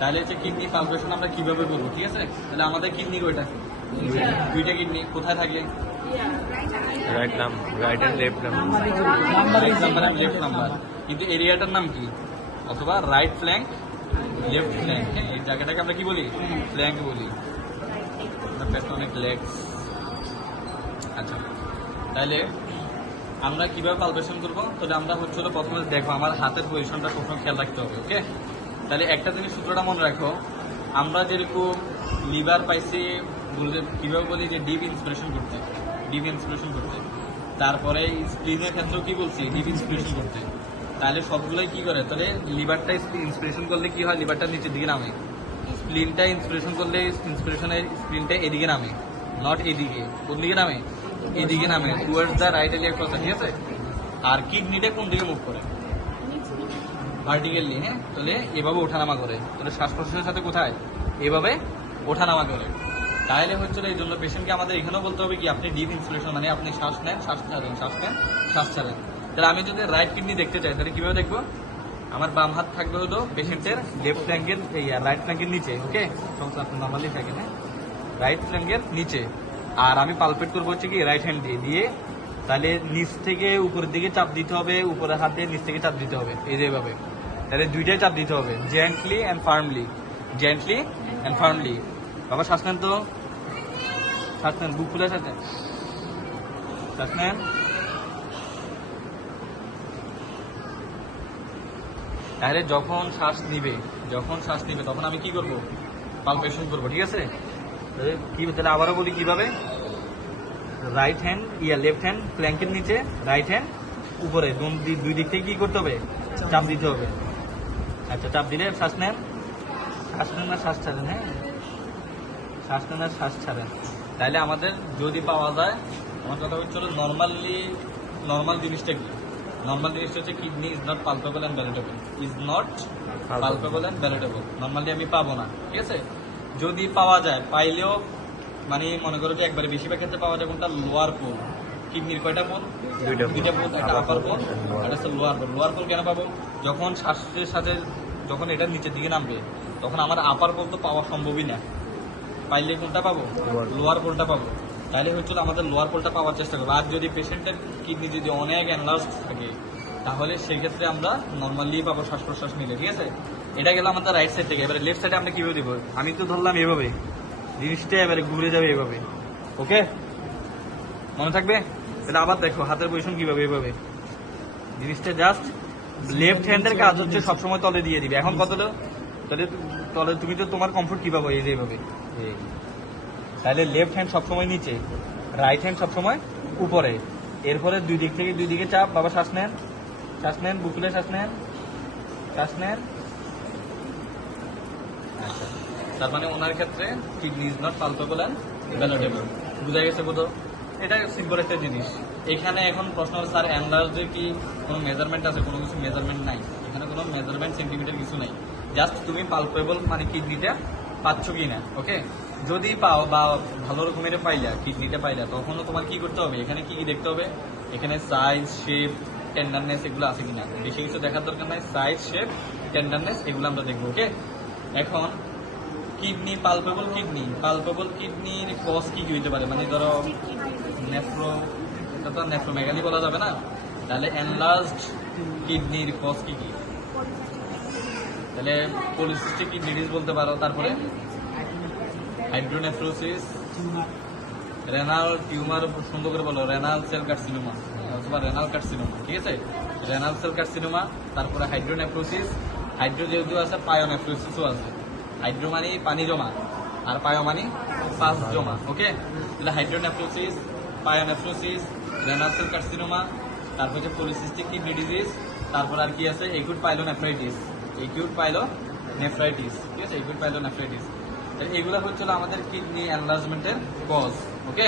তাহলে হচ্ছে kidney palpation আমরা কিভাবে করবো, ঠিক আছে? তাহলে আমাদের কিডনি কয়টা? দুইটা কিডনি কোথায় থাকে? Right and left number. Right number আর লেফট নাম্বার, কিন্তু এরিয়াটার নাম কি? অথবা রাইট ফ্ল্যাঙ্ক, লেফট ফ্ল্যাঙ্ক। হ্যাঁ, এই জায়গাটাকে আমরা কি বলি? ফ্ল্যাঙ্ক বলি। পেটনিক লেগস। আচ্ছা, তাহলে আমরা কিভাবে পালপেশন করবো? তাহলে আমরা হচ্ছিল প্রথমে দেখো আমার হাতের পজিশনটা সবসময় খেয়াল রাখতে হবে। ওকে, তাহলে একটা জিনিস সূত্রটা মনে রাখো, আমরা যেরকম লিভার পাইছি কিভাবে বলি যে ডিপ ইন্সপিরেশন করতে, তারপরে স্প্লিনের ক্ষেত্রেও কি বলছি? ডিপ ইন্সপিরেশন করতে। তাহলে সবগুলোই কি করে? তাহলে লিভারটা ইন্সপিরেশন করলে কি হয়? লিভারটা নিচের দিকে নামে। স্প্লিনটা ইন্সপিরেশন করলে স্প্লিনটা এদিকে নামে, নট এদিকে। কোন দিকে নামে? এদিকে নামে, টুয়ার্ডস দ্য রাইট এলিয়াক ফসা, ঠিক আছে? আর কিডনিটা কোন দিকে মুভ করে? ভার্টিক্যালি। হ্যাঁ, তাহলে এভাবে ওঠানামা করে। তাহলে শ্বাস প্রশ্বাসের সাথে কোথায়? এভাবে ওঠানামা করে। তাহলে হচ্ছিল এই জন্য পেশেন্টকে আমাদের এখানেও বলতে হবে কি, আপনি ডিপ ইন্সপিরেশন মানে আপনি শ্বাস নেন, শ্বাস ছাড়েন, শ্বাস নেন, শ্বাস ছাড়েন। তাহলে আমি যদি রাইট কিডনি দেখতে চাই তাহলে কিভাবে দেখবো? আমার বাম হাত থাকবে হলো পেশেন্টের লেফট ফ্ল্যাঙ্কের, রাইট ফ্ল্যাঙ্কের নিচে। ওকে, সমস্যা আপনি নর্মালি থাকে না, রাইট ফ্ল্যাঙ্কের নিচে। আর আমি পালপেট করবো হচ্ছে কি রাইট হ্যান্ড দিয়ে তাহলে নিচ থেকে উপরের দিকে চাপ দিতে হবে, উপরের হাত দিয়ে নিচ থেকে চাপ দিতে হবে, এই যেভাবে। তাহলে দুইটাই চাপ দিতে হবে, gently and firmly, gently and firmly. বাবা শ্বাস নেন তো, শ্বাস নেন, বুক ফুলে শ্বাস নেন, শ্বাস নেন। তাহলে যখন শ্বাস নিবে তখন আমি কি করব? পালপেশন করবো, ঠিক আছে? তাহলে আবারও বলি কিভাবে? রাইট হ্যান্ড লেফট হ্যান্ড ফ্ল্যাঙ্কের নিচে, রাইট হ্যান্ড উপরে, দুই দিক থেকে কি করতে হবে? চাপ দিতে হবে। আচ্ছা, চাপ দিলে শ্বাস নেন, শ্বাস নেন না শ্বাস ছাড়েন। হ্যাঁ, শ্বাস নেন আর শ্বাস ছাড়েন। তাহলে আমাদের যদি পাওয়া যায়, আমার কথা হচ্ছিল নর্মাল জিনিসটা কি? নর্মাল জিনিসটা হচ্ছে kidney is not palpable and ballotable, normally আমি পাবো না, ঠিক আছে? যদি পাওয়া যায়, পাইলেও মানে মনে করো যে একবারে বেশিরভাগ ক্ষেত্রে পাওয়া যায় কোনটা? Lower pole. কিডনির কয়টা পোল? দুইটা পোল, একটা আপার পোল আর একটা লোয়ার পোল। লোয়ার পোল কেন পাবো? যখন শ্বাসের সাথে যখন এটা নিচের দিকে নামবে তখন আমার আপার পোল তো পাওয়া সম্ভবই না। পাইলে কোনটা পাবো? লোয়ার পোলটা পাবো। তাহলে হচ্ছিল আমাদের লোয়ার পোলটা পাওয়ার চেষ্টা করবো। আর যদি পেশেন্টের কিডনি যদি অনেক এনলার্জ থাকে তাহলে সেক্ষেত্রে আমরা নর্মালি পাবো শ্বাস প্রশ্বাস নিলে, ঠিক আছে? এটা গেল আমাদের রাইট সাইড থেকে। এবারে লেফট সাইডে আমরা কিভাবে দিব? আমি তো ধরলাম এভাবে, জিনিসটা এবারে ঘুরে যাবে এভাবে। ওকে, মনে থাকবে? তাহলে আবার দেখো হাতের পজিশন কিভাবে, এভাবে জিনিসটা জাস্ট লেফট হ্যান্ডের কাজ হচ্ছে সবসময় তলে দিয়ে দিবে। এখন কত তাহলে তলে তুমি তো তোমার কমফোর্ট কিভাবে? এই যে এইভাবে। তাহলে লেফট হ্যান্ড সবসময় নিচে, রাইট হ্যান্ড সবসময় উপরে। এরপরে দুই দিকে চাপ। বাবা শ্বাস নেন, বুকুলে শ্বাস নেন। আচ্ছা, তার মানে ওনার ক্ষেত্রে kidney is not palpable and ballotable. বুঝা গেছে বোধ? এটা সিম্পল একটা জিনিস। এখানে এখন প্রশ্ন হচ্ছে স্যার অ্যান্ডার্সে কি কোনো মেজারমেন্ট আছে? কোনো কিছু মেজারমেন্ট নাই এখানে, কোনো মেজারমেন্ট সেন্টিমিটার কিছু নাই। জাস্ট তুমি পালপেবল মানে কিডনিটা পাচ্ছ কি না। ওকে, যদি পাও বা ভালো রকমের কিডনিটা পাইলা তখনও তোমার কি করতে হবে? এখানে কি দেখতে হবে? এখানে সাইজ, শেপ, টেন্ডারনেস এগুলো আছে কিনা। বেশি কিছু দেখার দরকার নাই, সাইজ, শেপ, টেন্ডারনেস এগুলো আমরা দেখবো। ওকে, এখন কিডনি পালপেবল কিডনির কজ কি হইতে পারে? মানে ধরো এটা তো নেফ্রোমেগালি বলা যাবে না। তাহলে এনলার্জড কিডনির কজ কি? তাহলে পলিসিস্টিক কিডনি ডিজিজ বলতে পারো। তারপরে হাইড্রোনেফ্রোসিস, রেনাল টিউমার, সুন্দর করে বলো, রেনাল সেল কার্সিনোমা অথবা রেনাল কার্সিনোমা, ঠিক আছে? রেনাল সেল কার্সিনোমা, তারপরে হাইড্রোনেফ্রোসিস, হাইড্রো যেহেতু আছে পায়োনেফ্রোসিসও আছে। হাইড্রো মানে পানি জমা আর পায়ো মানে পাস জমা। ওকে, তাহলে হাইড্রোনেফ্রোসিস, পায়োনেফ্রোসিস, রেনাল সেল কার্সিনোমা, তারপর হচ্ছে পলিসিস্টিক কিডনি ডিজিজ, তারপর আর কি আছে? একিউট পাইলোনেফ্রাইটিস, ঠিক আছে? Acute pyelonephritis. এগুলো হচ্ছিল আমাদের কিডনি এনলার্জমেন্টের কজ। ওকে,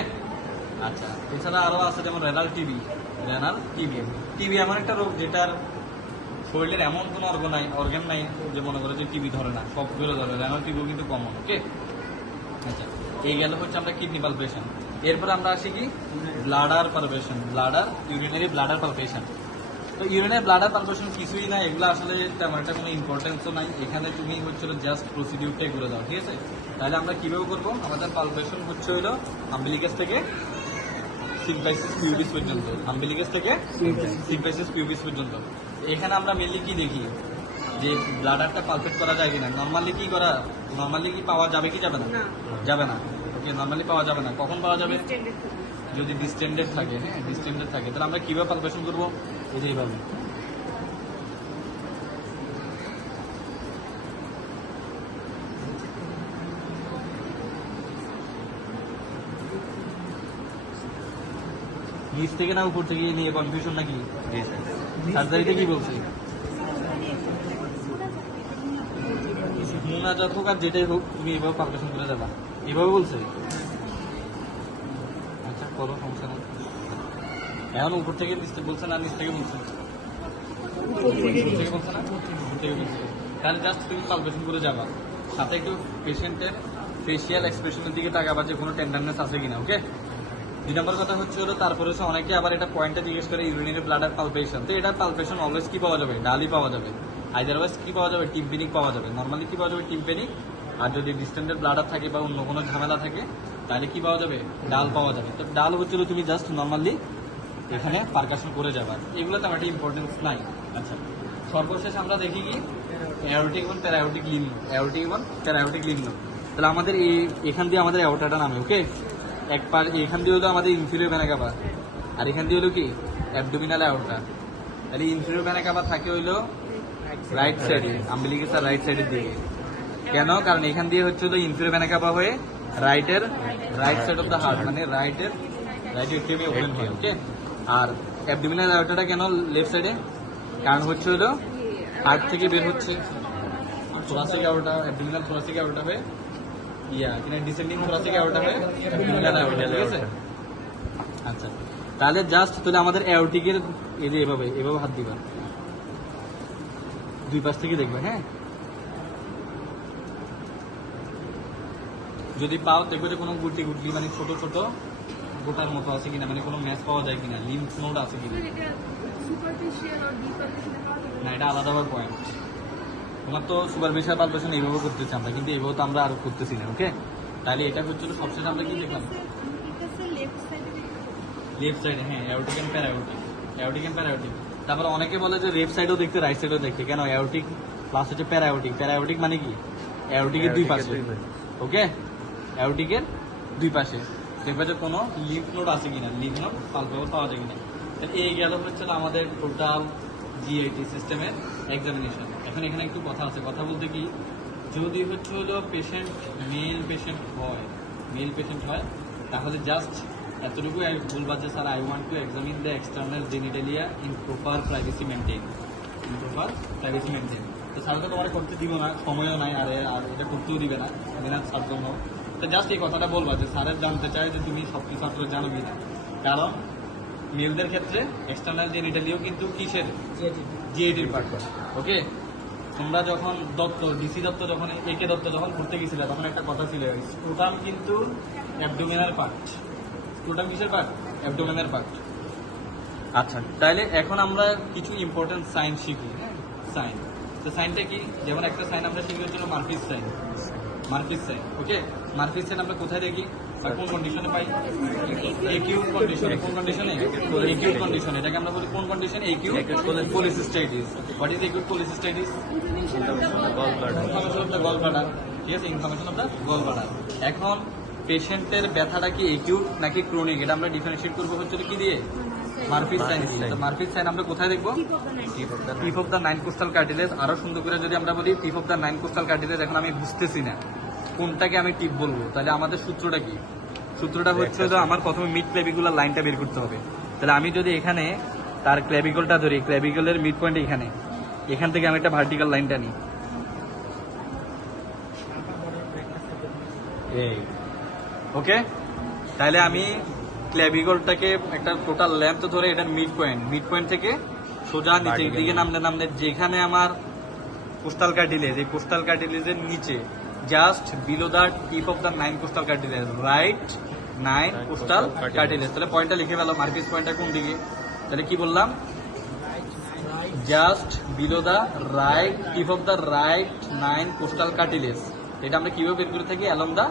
আচ্ছা, এছাড়া আরো আছে যেমন রেনাল টিবি। টিবি এমন একটা রোগ যেটার শরীরের এমন কোনো অর্গান নাই যে মনে করে যে টিবি ধরে না, সব ধরে। রেনাল টিবিও কিন্তু কমন। ওকে, আচ্ছা, এই গেল হচ্ছে আমরা কিডনি পালপেশন। এরপর আমরা আসি কি? Bladder palpation, urinary bladder palpation. তো তো ইউরিনের ব্লাডার পালপেশন কিছুই না, এগুলো আসলে তেমন একটা কোনো ইম্পর্টেন্সও নাই। এখানে তুমি হচ্ছিল জাস্ট প্রসিডিউরটাই করে দাও, ঠিক আছে? তাহলে আমরা কিভাবে করবো? আমাদের পালপেশন হচ্ছে হইলো আম্বিলিকাস থেকে সিম্পাইসিস পিউবিস পর্যন্ত, আম্বিলিকাস থেকে সিম্পাইসিস পিউবিস পর্যন্ত। এখানে আমরা মেনলি কি দেখি যে ব্লাডারটা পালপেট করা যায় কিনা। নর্মালি কি পাওয়া যাবে কি যাবে না? যাবে না। ওকে, নর্মালি পাওয়া যাবে না। কখন পাওয়া যাবে? যদি ডিস্টেন্ডেড থাকে। হ্যাঁ, ডিস্টেন্ডেড থাকে। তাহলে আমরা কিভাবে পালপেশন করবো? এই যে এইভাবে। নিচ থেকে না উপর থেকে নিয়ে কনফিউশন নাকি? সার্জারিতে কি বলছি? মুনাজাত হোক আর যেটাই হোক, তুমি এভাবে পালপেশন করে যাবা, এভাবে বলছে। আচ্ছা, কোনো সমস্যা নেই। এখন উপর থেকে নিচ থেকে বলছে না, নিচ থেকে বলছে? উপর থেকে বলছে না, উপর থেকে বলছে। তাহলে জাস্ট তুমি পালপেশন করে যাবা, সাথে একটু পেশেন্টের ফেসিয়াল এক্সপ্রেশনের দিকে তাকাবা যে কোনো টেন্ডারনেস আছে কিনা। ওকে, 2 নম্বর কথা হচ্ছে হলো, তারপরে হচ্ছে অনেকে আবার এটা পয়েন্টটা জিজ্ঞেস করে ইউরিনারি ব্লাডার পালপেশন। তো এটা পালপেশন অলওয়েজ কি পাওয়া যাবে? ডালই পাওয়া যাবে। আইদারওয়াইজ কি পাওয়া যাবে? টিম্পেনিক পাওয়া যাবে। নর্মালি কি পাওয়া যাবে? টিম্পেনিক। আর যদি ডিস্টেন্ডেড ব্লাডার থাকে বা অন্য কোনো ঝামেলা থাকে তাহলে কি পাওয়া যাবে? ডাল পাওয়া যাবে। তো ডাল হচ্ছিল তুমি জাস্ট নর্মালি এখানে পারকাশন করে যাবা, এগুলো তো একটা ইম্পর্টেন্স নাই। আচ্ছা, সর্বশেষ আমরা দেখি কি অ্যাওরটিক এবং প্যারাওটিক লিম্ব, অ্যাওরটিক এবং প্যারাওটিক লিম্ব। তাহলে আমাদের এখান দিয়ে আমাদের অ্যাওর্টাটা নামে। ওকে, একবার এখান দিয়ে হলো আমাদের ইনফিরিয়র ভেনা কাভা, আর এখান দিয়ে হলো কি অ্যাবডোমিনাল অ্যাওর্টা। তাহলে ইনফিরিয়র ভেনা কাভা থাকে হইলো রাইট সাইডে, আম্বিলিকাস রাইট সাইডের দিকে। কেন? কারণ এখান দিয়ে হচ্ছে হলো ইনফিরিয়র ভেনা কাভা হয়ে right side of the heart, মানে রাইট এটিএমে ওপেন হয়। ওকে, আর অ্যাবডোমিনাল অ্যাওর্টাটা কেন লেফট সাইডে? কারণ হচ্ছে হলো হার্ট থেকে বের হচ্ছে thoracic aorta, abdominal thoracic aorta হয়ে কিনা ডিসেন্ডিং থোরাসিক অ্যাওর্টা হয়ে অ্যাবডোমিনাল অ্যাওর্টা, ঠিক আছে? আচ্ছা, তাহলে জাস্ট তাহলে আমাদের অ্যাওর্টিকের এই যে এভাবে হাত দিবা, দুই পাশ থেকে দেখবে। হ্যাঁ, যদি পাও দেখবে যে কোনো গুটি মানে ছোট ছোট গোটার মতো আছে কিনা, মানে কোনো ম্যাচ পাওয়া যায় কিনা, লিম্ফ নোড আছে কিনা। না, এটা আলাদা পয়েন্ট। তোমার তো সুপারফিশিয়াল পালপেশন এইভাবে করতেছি আমরা, কিন্তু এইভাবে তো আমরা আর করতেছি না। ওকে, তাহলে এটা হচ্ছিল সবশেষে আমরা কি দেখলাম? লেফট সাইডে, হ্যাঁ, অ্যাওর্টিক এন্ড প্যারাওটিক। তারপরে অনেকে বলে যে লেফট সাইডেও দেখতে, রাইট সাইডেও দেখতে। কেন? অ্যাওর্টিক প্লাস হচ্ছে প্যারাওটিক মানে কি? অ্যাওর্টিকের দুই পাশে। ওকে, অ্যাওর্টিকের দুই পাশে দেখবে যে কোনো লিম্ফ নোড আছে কিনা, লিম্ফ নোড পালপেবল পাওয়া যায় কিনা। এই গেল হচ্ছে আমাদের টোটাল জিআইটি সিস্টেমের এক্সামিনেশন। এখন এখানে একটু কথা আছে, কথা বলতে কি, যদি হচ্ছে হলো মেল পেশেন্ট হয় তাহলে জাস্ট এতটুকু বলবা যে sir, I want to examine the external genitalia in proper privacy maintain. তো স্যার তো তোমার করতে দিব না, সময়ও নাই, আর এটা করতেও দিবে না, স্যার জন্য। তো জাস্ট এই কথাটা বলবা যে স্যারের জানতে চাই যে তুমি সবকিছু আসলে জানো কিনা। কারণ মেলদের ক্ষেত্রে এক্সটার্নাল জেনিটালিও কিন্তু কিসের? জিআইটির পার্ট। ওকে, তোমরা যখন ডিসি দত্ত যখন একে দত্ত যখন ঘুরতে গেছিলে তখন একটা কথা ছিল, স্ক্রোটাম কিন্তু অ্যাবডোমিনাল পার্ট। স্ক্রোটাম কিসের পার্ট? Abdominal part. আচ্ছা, তাহলে এখন আমরা কিছু ইম্পর্টেন্ট সাইন শিখি। হ্যাঁ, সাইন। তো সাইনটা কি? যেমন একটা সাইন আমরা শিখি হচ্ছিল মার্ফিস সাইন। ওকে, মার্ফিস সাইন আমরা কোথায় দেখি বা কোন কন্ডিশনে পাই? একিউট কন্ডিশনে। কোন কন্ডিশনে? একিউট কন্ডিশনে। এটাকে আমরা বলি কোন condition? Acute cholecystitis. What is acute cholecystitis? Inflammation of the gall bladder. ঠিক আছে, inflammation of the gall bladder. এখন পেশেন্টের ব্যথাটা কি একিউট নাকি ক্রনিক, এটা আমরা ডিফারেন্সিয়েট করবো হচ্ছে কি দিয়ে? মার্ফিস সাইন দিয়ে। তো মার্ফিস সাইন আমরা কোথায় দেখবো? টিপ অফ দ্য 9 কোস্টাল কার্টিলেজ। আরো সুন্দর করে যদি আমরা বলি টিপ অফ দ্য 9 কোস্টাল কার্টিলেজ, এখন আমি বুঝতেছি না কোনটাকে আমি টিপ বলবো, তাহলে আমাদের সূত্রটা কি? সূত্রটা হচ্ছে যে আমার প্রথমে মিড ক্লেভিকুলার লাইনটা বের করতে হবে। তাহলে আমি যদি এখানে তার ক্লেভিকলটা ধরি, ক্লেভিকলের মিড পয়েন্ট এখান থেকে আমি একটা ভার্টিক্যাল লাইনটা নিই। ওকে, তাহলে আমি ক্লেভিকলটাকে একটা টোটাল লেন্থ ধরে এটার মিড পয়েন্ট থেকে সোজা নিচের দিকে নামলে যেখানে আমার কোস্টাল কার্টিলেজ, এই কোস্টাল কার্টিলেজের নিচে just below the tip of the 9 costal cartilage, right 9 costal cartilage. তাহলে পয়েন্টটা লিখে ফেলো, মার্ফিস পয়েন্টটা কোন দিকে? তাহলে কি বললাম? Just below the right tip of the right 9 costal cartilage. এটা আমরা কিভাবে বের করে থাকি? Along the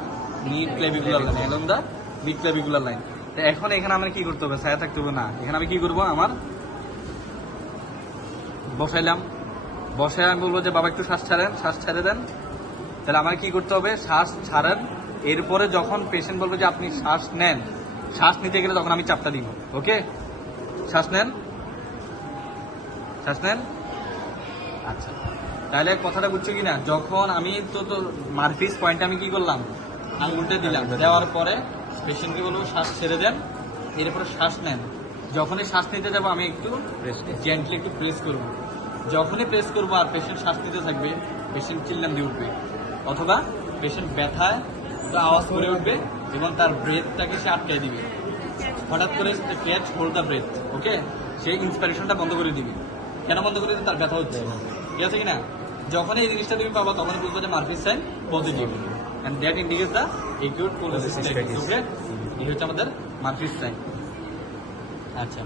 mid clavicular line, along the mid clavicular line. তো এখন এখানে আমরা কি করতে হবে? ছায়া থাকতে হবে না। এখানে আমি কি করবো? আমার বসাইলাম, বসায় আমি বলবো যে বাবা একটু শ্বাস ছাড়েন, শ্বাস ছেড়ে দেন। তাহলে আমার কি করতে হবে? শ্বাস ছাড়েন। এরপরে যখন পেশেন্ট বলবে যে আপনি শ্বাস নেন, শ্বাস নিতে গেলে তখন আমি চাপটা দিব। ওকে, শ্বাস নেন, শ্বাস নেন। আচ্ছা, তাহলে কথাটা বুঝছো কিনা? যখন আমি তো মারফিস পয়েন্টে আমি কি করলাম? আঙুলটা দিলাম, দেওয়ার পরে পেশেন্টকে বলবো শ্বাস ছেড়ে দেন, এরপরে শ্বাস নেন। যখনই শ্বাস নিতে যাবো আমি একটু জেন্টলি একটু প্রেস করবো। যখনই প্রেস করবো আর পেশেন্ট শ্বাস নিতে থাকবে, পেশেন্ট চিল্লাম দিয়ে উঠবে, অথবা পেশেন্ট ব্যথায় একটু আওয়াজ করে উঠবে এবং তার ব্রেথটাকে সে আটকাই দিবে। হঠাৎ করে ক্যাচ হোল্ড দ্য ব্রেথ। ওকে, সেই ইন্সপিরেশনটা বন্ধ করে দিবে। কেন বন্ধ করে দিবে? তার ব্যথা হচ্ছে, ঠিক আছে কিনা? যখন এই জিনিসটা তুমি পাবা তখন বুঝবো যে Murphy's sign positive, and that indicates the acute cholecystitis. Okay, এই হচ্ছে আমাদের মারফিস সাইন। আচ্ছা,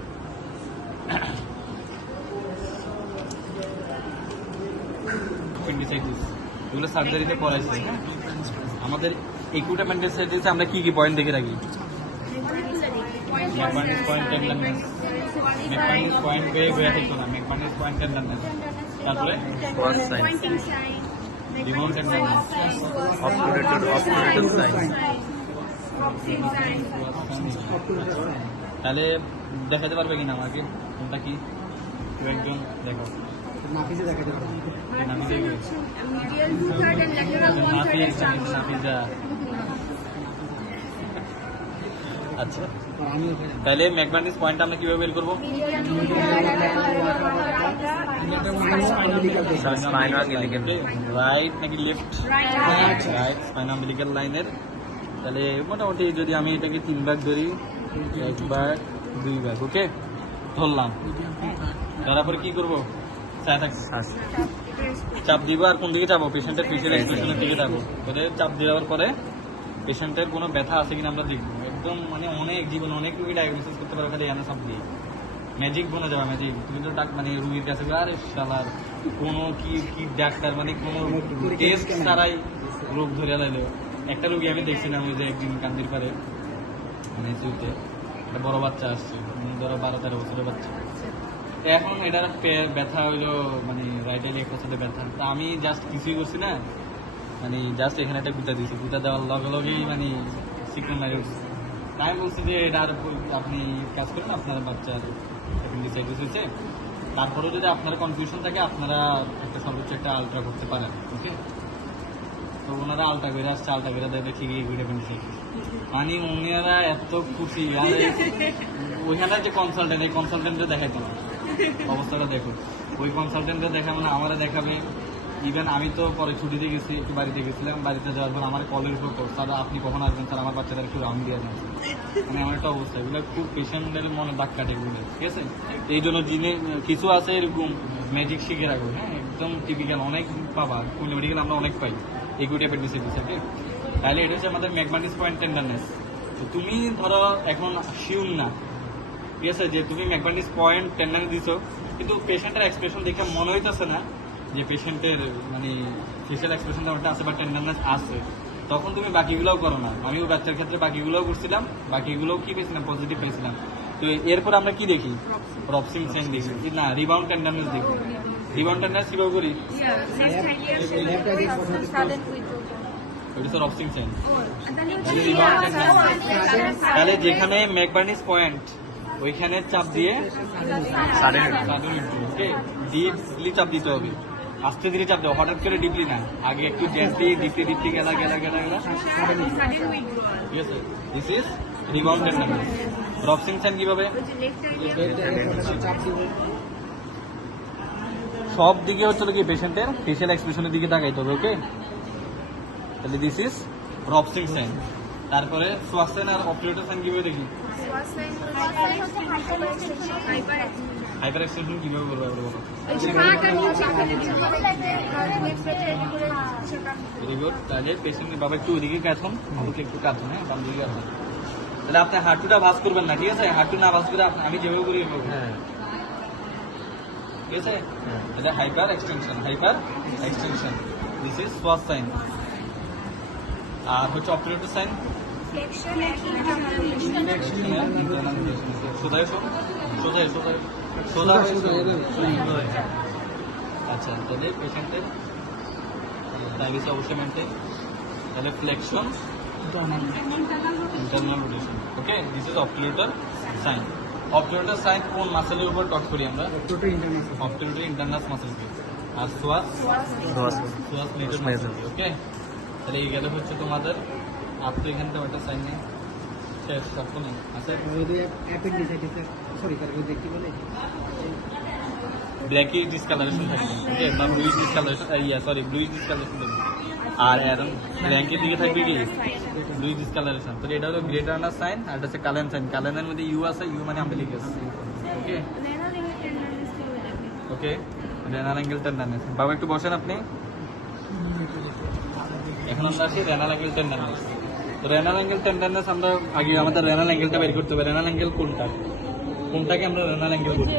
অ্যাপেন্ডিসাইটিস এগুলো সার্জারিতে পড়াইছে। আমাদের একিউট অ্যাপেন্ডিসাইটিসে আমরা কি কি পয়েন্ট দেখে রাখি? ম্যাকবার্নিস পয়েন্ট টেন্ডারনেস, ম্যাকবার্নিস পয়েন্ট বেয়ে থাকতো না, ম্যাকবার্নিস পয়েন্ট টেন্ডারনেস। তারপরে Cross sign. Remote tenderness, Obturator sign. তাহলে দেখাতে পারবে কিনা আমাকে কোনটা কি? কেউ একজন দেখো। নাফিজা। আচ্ছা, তাহলে ম্যাকবার্নিস পয়েন্ট আমরা কিভাবে বের করবো? Spine umbilical. রাইট নাকি লেফট? রাইট স্পাইন আম্বিলিক্যাল লাইনের। তাহলে মোটামুটি যদি আমি এটাকে 3 ভাগ ধরি, 1 ভাগ 2 ভাগ, ওকে ধরলাম। ধরার পরে কি করবো? চাপ দিব। আর কোন দিকে যাবো? পেশেন্টের ফেসিয়াল এক্সপ্রেশনের দিকে যাবো। ওদের চাপ দেওয়ার পরে পেশেন্টের কোনো ব্যথা আছে কিনা আমরা দেখবো। একদম মানে অনেক জীবন অনেক রুগী ডায়াগনোসিস করতে পারবে খালি এখানে চাপ দিয়ে। ম্যাজিক বনে যাবে, ম্যাজিক। তুমি তো মানে রুগীর কাছে আরে শালার কোনো কি কি ডাক্তার মানে কোনো টেস্ট ছাড়াই রোগ ধরে লাইলো। একটা রুগী আমি দেখছিলাম ওই যে একদিন কান্দির পারে মানে জুতে একটা বড় বাচ্চা আসছে, ধরো 12-13 বছরের বাচ্চা। এখন এটার ব্যথা হইলো মানে রাইটে লেগ সাথে ব্যথা। তা আমি জাস্ট কিছুই করছি না, মানে জাস্ট এখানে একটা গুতা দিয়েছি। গুতা দেওয়ার লগে লগেই মানে সিকন মারি উঠছে। তাই বলছি যে এটার আপনি কাজ করেন, আপনার বাচ্চার অ্যাপেন্ডিসাইটিস হয়েছে। তারপরেও যদি আপনার কনফিউশন থাকে আপনারা একটা সর্বোচ্চ একটা আলট্রা করতে পারেন। ওকে, তো ওনারা আলট্রা করে আসছে, আলট্রা করে দেখবে ঠিকই এগুলো অ্যাপেন্ডিসাইটিস। মানে ওনারা এত খুশি। আর ওইখানে যে কনসালটেন্ট, এই কনসালটেন্টে দেখাইতো না। অবস্থাটা দেখো, ওই কনসালটেন্টে দেখাবো না, আমারা দেখাবে। ইভেন আমি তো পরে ছুটিতে গেছি, একটু বাড়িতে গেছিলাম। বাড়িতে যাওয়ার পর আমার কলের উপর স্যার আপনি কখন আসবেন স্যার, আমার বাচ্চাদের একটু রাউন্ড দিয়ে দেন। মানে আমার একটা অবস্থা, এগুলো খুব পেশেন্টের মনে দাগ কাটে এগুলো, ঠিক আছে? এই জন্য কিছু আছে এরকম ম্যাজিক শিখে রাখবো। হ্যাঁ, একদম টিপিক্যাল অনেক পাবা, কুমিল্লা মেডিকেল আমরা অনেক পাই এগুলো অ্যাপেন্ডিসাইটিস। ওকে, তাহলে এটা হচ্ছে আমাদের ম্যাকবার্নিস পয়েন্ট টেন্ডারনেস। তো তুমি ধরো এখন শিওর না, ঠিক আছে, যে তুমি ম্যাকবার্নিস পয়েন্ট টেন্ডারনেস দিছো, কিন্তু পেশেন্টের এক্সপ্রেশন দেখে মনে হইতেছে না যে পেশেন্টের মানে ফেসিয়াল এক্সপ্রেশন ওটা আছে বা টেন্ডারনেস আছে। তখন তুমি বাকিগুলোও করো না। আমিও বাচ্চার ক্ষেত্রে বাকিগুলোও করছিলাম, বাকিগুলোও কি পেয়েছিলাম? পজিটিভ পেয়েছিলাম। তো এরপর আমরা কি দেখি? রপসিং সাইন দেখি না, রিবাউন্ড টেন্ডারনেস দেখি। রিবাউন্ড টেন্ডারনেস কিভাবে করি? ওইটা তো রপসিং সাইন। তাহলে যেখানে ম্যাকবার্নিস পয়েন্ট ওইখানে চাপ দিয়ে ডিপলি চাপ দিতে হবে। আস্তে ধীরে চাপ দেবো, হঠাৎ করে ডিপলি না, আগে একটু জেন্টলি ডিপলি গেলা। ঠিক আছে, দিস ইজ রিবাউন্ড টেন্ডারনেস। রপসিং সাইন কিভাবে? সব দিকে হচ্ছে কি পেশেন্টের ফেসিয়াল এক্সপ্রেশনের দিকে তাকাইতে হবে। ওকে, তাহলে দিস ইজ রপসিং সাইন। তারপরে সোয়াস সাইন আর অপারেটর সাইন কিভাবে দেখি? হাইপার এক্সটেনশন কিভাবে করবো বলো? Very good. তাহলে পেশেন্টের বাবা একটু ওইদিকে কাঁথুন, আমাকে একটু কাঁথুন। হ্যাঁ, বাম দিকে কাঁথুন। তাহলে আপনি হাঁটুটা ভাঁজ করবেন না, ঠিক আছে? হাঁটু না ভাঁজ করে আমি যেভাবে করি এভাবে। ঠিক আছে, এটা hyper extension, this is psoas sign. আর হচ্ছে অপারেটর সাইন, সোজা এসো, আচ্ছা তাহলে পেশেন্টের ডায়াবেটিস অবশ্যই মেনটেন, তাহলে flexion, internal rotation. Okay, this is obturator sign. Obturator sign কোন মাসেলের উপর টক করি আমরা? অপারেটর ইন্টারনাল মাসেলকে। আর সোয়াস মেজর মাসেল। ওকে, তাহলে এই গেল হচ্ছে তোমাদের। আর তো এখান থেকে একটা সাইন নেই, শেষ, সব নেই। আচ্ছা, ব্ল্যাকি ডিসকালারেশন থাকবে, ওকে, বা ব্লুইশ ডিসকালারেশন, ব্লুইশ ডিসকালারেশন থাকবে। আর এরকম ব্ল্যাঙ্কের দিকে থাকবে কি ব্লুইশ ডিসকালারেশন। তো এটা হলো গ্রে টার্নার সাইন, আর এটা হচ্ছে কালেন সাইন। কালেনের মধ্যে ইউ আছে, ইউ মানে আমবেলিকাস। ওকে ওকে, রেনাল অ্যাঙ্গেল টেন্ডারনেস। বাবা একটু বসেন আপনি। এখন আমরা আসি renal angle tenderness. Renal angle tenderness আমরা আগে আমাদের রেনাল অ্যাঙ্গেলটা বের করতে হবে। রেনাল অ্যাঙ্গেল কোনটাকে আমরা রেনাল অ্যাঙ্গেল বলি?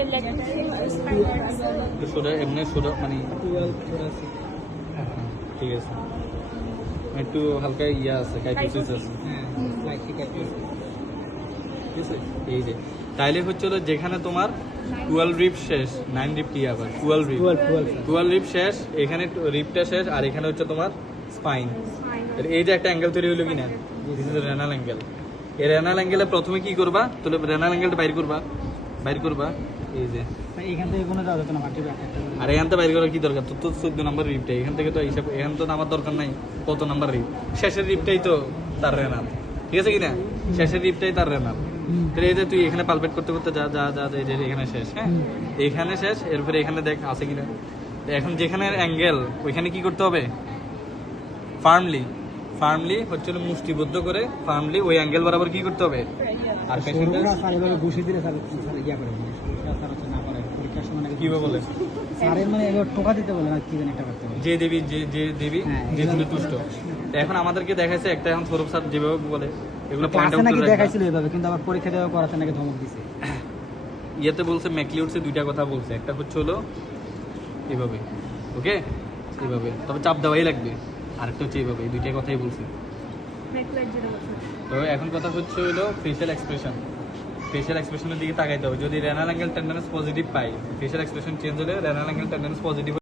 সোজা এমনি সোজা মানে ঠিক আছে, একটু হালকা ইয়া আছে, কাইটোসিস আছে, ঠিক আছে। এই যে তাইলে হচ্ছে হলো যেখানে তোমার 12 রিপ শেষ, 9 রিপ কি আবার 12 রিপ শেষ, এখানে রিপটা শেষ, আর এখানে হচ্ছে তোমার স্পাইন। এই যে একটা অ্যাঙ্গেল তৈরি হলো কিনা, দিস ইজ রেনাল অ্যাঙ্গেল। এই রেনাল অ্যাঙ্গেলে প্রথমে কি করবা? তাহলে রেনাল অ্যাঙ্গেলটা বাইর করবা এই যে এখান থেকে কোনো যাওয়া যেত না, আর এখান থেকে বাইর করার কি দরকার? তো 14 নম্বর রিপটা এখান থেকে তো হিসাব, এখান তো আমার দরকার নাই কত নাম্বার রিপ, শেষের রিপটাই তো তার রেনাল, ঠিক আছে কিনা? শেষের রিপটাই তার রেনাল। এই যে তুই এখানে পালপেট করতে যা যা যা এই যে এখানে শেষ, হ্যাঁ এখানে শেষ, এরপরে এখানে দেখ আছে কিনা। এখন যেখানে অ্যাঙ্গেল ওইখানে কি করতে হবে? ফার্মলি হচ্ছে মুষ্টিবদ্ধ করে ফার্মলি ওই অ্যাঙ্গেল বরাবর কি করতে হবে? আর পেশেন্টের ঘুষি দিলে ইয়া করে পরীক্ষার সময় কিভাবে বলে স্যারের মানে এবার টোকা দিতে বলে না, কি যেন একটা করতে বলে, যে দেবী যে তুমি তুষ্ট। তো এখন আমাদেরকে দেখাইছে একটা, এখন সৌরভ স্যার যেভাবে বলে এগুলো পয়েন্ট ক্লাসে আউট নাকি করে দেখাইছিল এভাবে, কিন্তু আবার পরীক্ষা দেওয়া করাতে নাকি ধমক দিছে। ইয়েতে বলছে ম্যাকলিউডসে দুইটা কথা বলছে, একটা হচ্ছে হলো এইভাবে, ওকে এইভাবে, তবে চাপ দেওয়াই লাগবে, আরেকটা হচ্ছে এইভাবে, এই দুইটা কথাই বলছে। তো এখন কথা হচ্ছে হলো ফেশিয়াল এক্সপ্রেশনের দিকে তাকাইতে হবে। যদি রেনাল অ্যাঙ্গেল টেন্ডেন্স পজিটিভ পাই, ফেশিয়াল এক্সপ্রেশন চেঞ্জ হলে রেনাল অ্যাঙ্গেল টেন্ডেন্স পজিটিভ